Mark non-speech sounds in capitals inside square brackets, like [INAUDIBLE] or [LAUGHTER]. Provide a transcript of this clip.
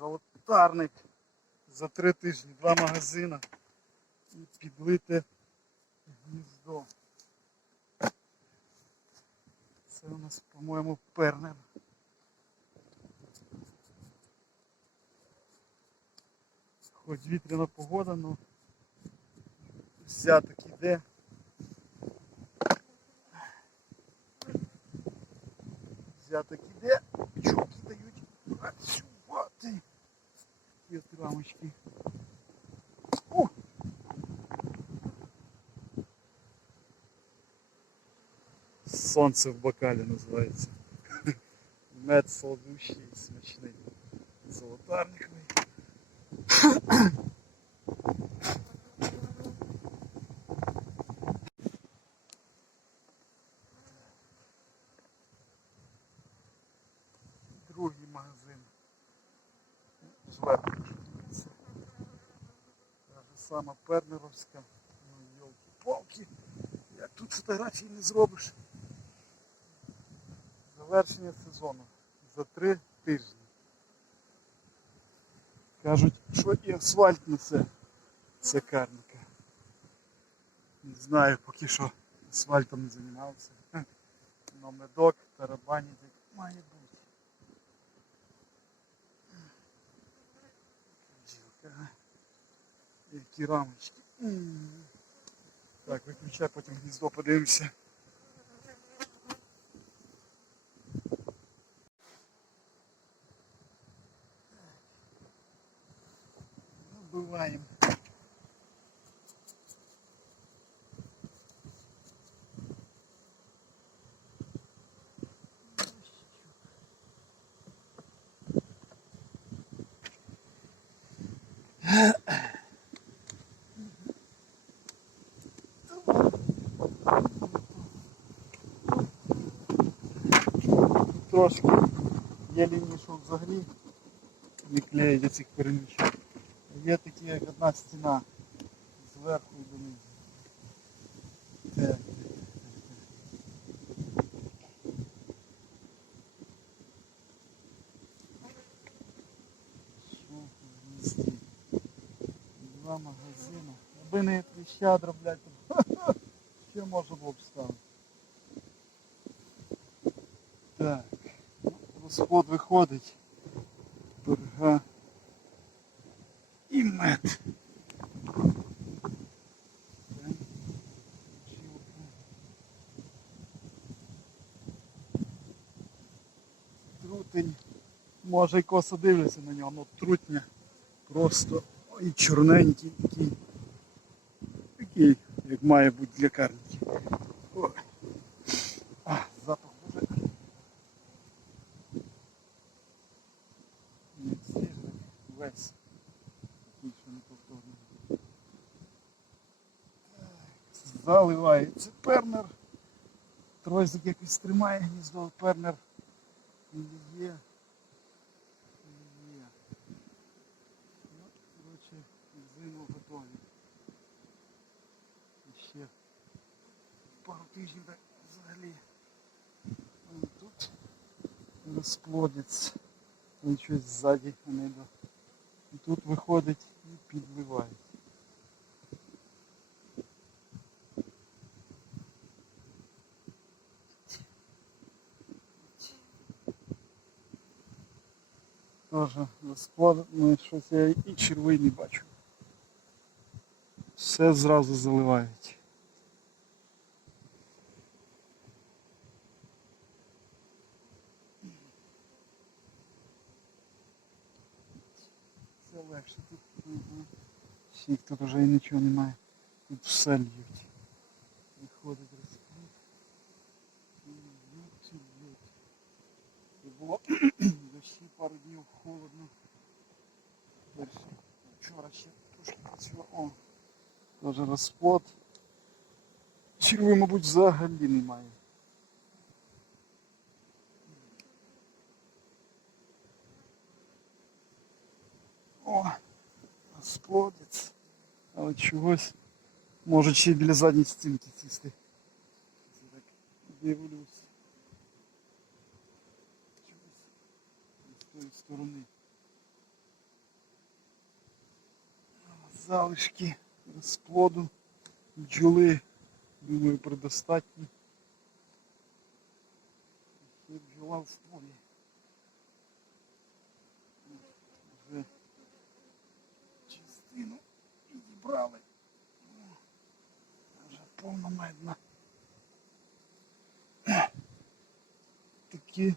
Золотарник за три тижні, два магазина і підлите гніздо. Це у нас, по-моєму, пернер. Хоч вітряна погода, але взяток іде. Взяток іде, пчелки дають працювати. Такі от рамочки. О! Сонце в бокалі називається. [LAUGHS] Мед солодущий і смачний. Золотарниковий. [LAUGHS] Зверху. Та ж сама Пернеровська. Ну, йолки-палки. Як тут фотографії не зробиш. Завершення сезону. За три тижні. Кажуть, що і асфальт несе карника. Не знаю, поки що асфальтом не займався. Но медок тарабанить як має бути. Які рамочки. М. Так, виключай, потім гніздо подивимося. Набиваємо. Трошки є лінії, що взагалі не клеють до цих переміщень. Є такі, як одна стіна зверху і донизу. Два магазини. Аби не тріщадра, блядь, що можна було б ставити? Так. Ну, Розход виходить. Торга і мед. Трутень. Може й косо дивляться на нього, але трутня просто ой, чорненький такий. Такий, як має бути для карники. Як свіжий, весь. Більше не повторно. Заливається пернер. Тройзик якийсь тримає гніздо, пернер не є. Не є. Ну, коротше, зиму готові. І Ще пару тижнів так взагалі. Тут розплодиться. Там щось ззаді небо. І тут виходить і підливають. Тоже розклад, ну щось я і червоний бачу. Все зразу заливають. Це легше тут. Угу. Всіх тут вже і нічого немає. Тут все льють. Виходить розклад. І льють, і льють. І було дощі пару днів холодно. Перші. Вчора ще трошки працював. О, теж розплод. Черви, мабуть, взагалі немає. О, розплодиться. Але чогось може ще й біля задньої стінки цісти. Це так дивлюсь. Чогось з тої сторони. залишки розплоду бджоли, думаю, предостатньо. Ще бджола в стволі. Повномедна. Такі